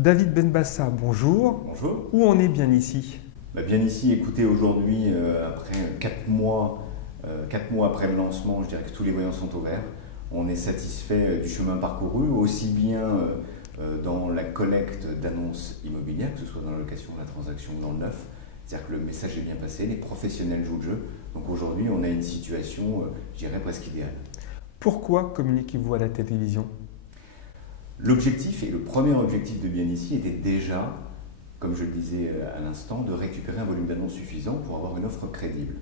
David Benbassa, bonjour. Bonjour. Où on est bien ici? Bien ici, écoutez, aujourd'hui, après 4 mois après le lancement, je dirais que tous les voyants sont au vert. On est satisfait du chemin parcouru, aussi bien dans la collecte d'annonces immobilières, que ce soit dans la location, la transaction ou dans le neuf. C'est-à-dire que le message est bien passé, les professionnels jouent le jeu. Donc aujourd'hui, on a une situation, je dirais, presque idéale. Pourquoi communiquez-vous à la télévision? L'objectif, et le premier objectif de Bien Ici, était déjà, comme je le disais à l'instant, de récupérer un volume d'annonces suffisant pour avoir une offre crédible.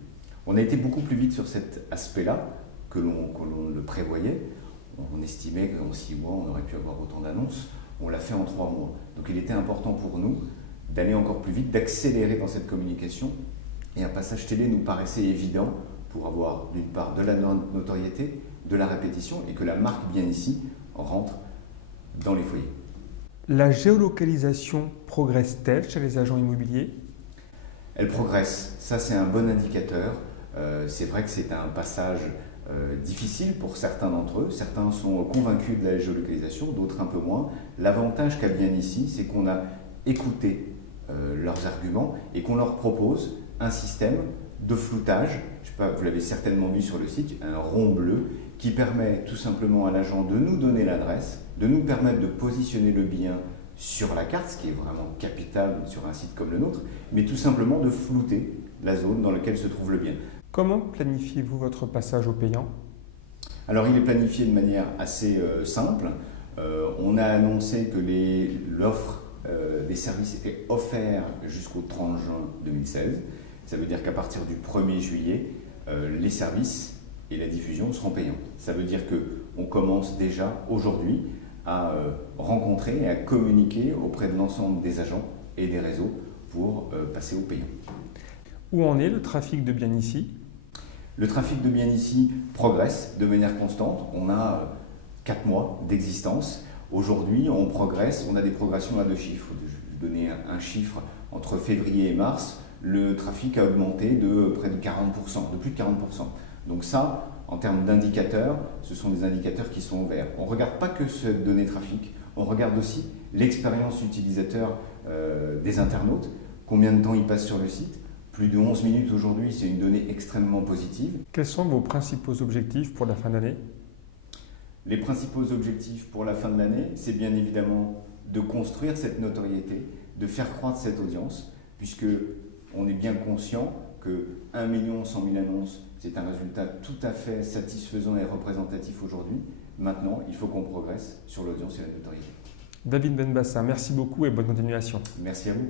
On a été beaucoup plus vite sur cet aspect-là que l'on le prévoyait. On estimait qu'en 6 mois, on aurait pu avoir autant d'annonces. On l'a fait en 3 mois. Donc il était important pour nous d'aller encore plus vite, d'accélérer dans cette communication. Et un passage télé nous paraissait évident pour avoir d'une part de la notoriété, de la répétition et que la marque Bien Ici rentre dans les foyers. La géolocalisation progresse-t-elle chez les agents immobiliers? Elle progresse, ça c'est un bon indicateur. C'est vrai que c'est un passage difficile pour certains d'entre eux. Certains sont convaincus de la géolocalisation, d'autres un peu moins. L'avantage qu'a Bien Ici, c'est qu'on a écouté leurs arguments et qu'on leur propose un système de floutage. Je sais pas, vous l'avez certainement vu sur le site, un rond bleu qui permet tout simplement à l'agent de nous donner l'adresse, de nous permettre de positionner le bien sur la carte, ce qui est vraiment capital sur un site comme le nôtre, mais tout simplement de flouter la zone dans laquelle se trouve le bien. Comment planifiez-vous votre passage au payant? Alors il est planifié de manière assez simple. On a annoncé que l'offre des services était offerte jusqu'au 30 juin 2016. Ça veut dire qu'à partir du 1er juillet, les services et la diffusion seront payants. Ça veut dire qu'on commence déjà aujourd'hui à rencontrer et à communiquer auprès de l'ensemble des agents et des réseaux pour passer au payant. Où en est le trafic de Bien Ici? Le trafic de Bien Ici progresse de manière constante. On a 4 mois d'existence. Aujourd'hui, on progresse, on a des progressions à 2 chiffres. Je vais vous donner un chiffre. Entre février et mars, le trafic a augmenté de près de 40%, de plus de 40%. Donc ça, en termes d'indicateurs, ce sont des indicateurs qui sont ouverts. On ne regarde pas que cette donnée trafic, on regarde aussi l'expérience utilisateur des internautes, combien de temps ils passent sur le site. Plus de 11 minutes aujourd'hui, c'est une donnée extrêmement positive. Quels sont vos principaux objectifs pour la fin d'année? Les principaux objectifs pour la fin de l'année, c'est bien évidemment de construire cette notoriété, de faire croître cette audience, puisque on est bien conscient que 1 100 000 annonces, c'est un résultat tout à fait satisfaisant et représentatif aujourd'hui. Maintenant, il faut qu'on progresse sur l'audience et la notoriété. David Benbassa, merci beaucoup et bonne continuation. Merci à vous.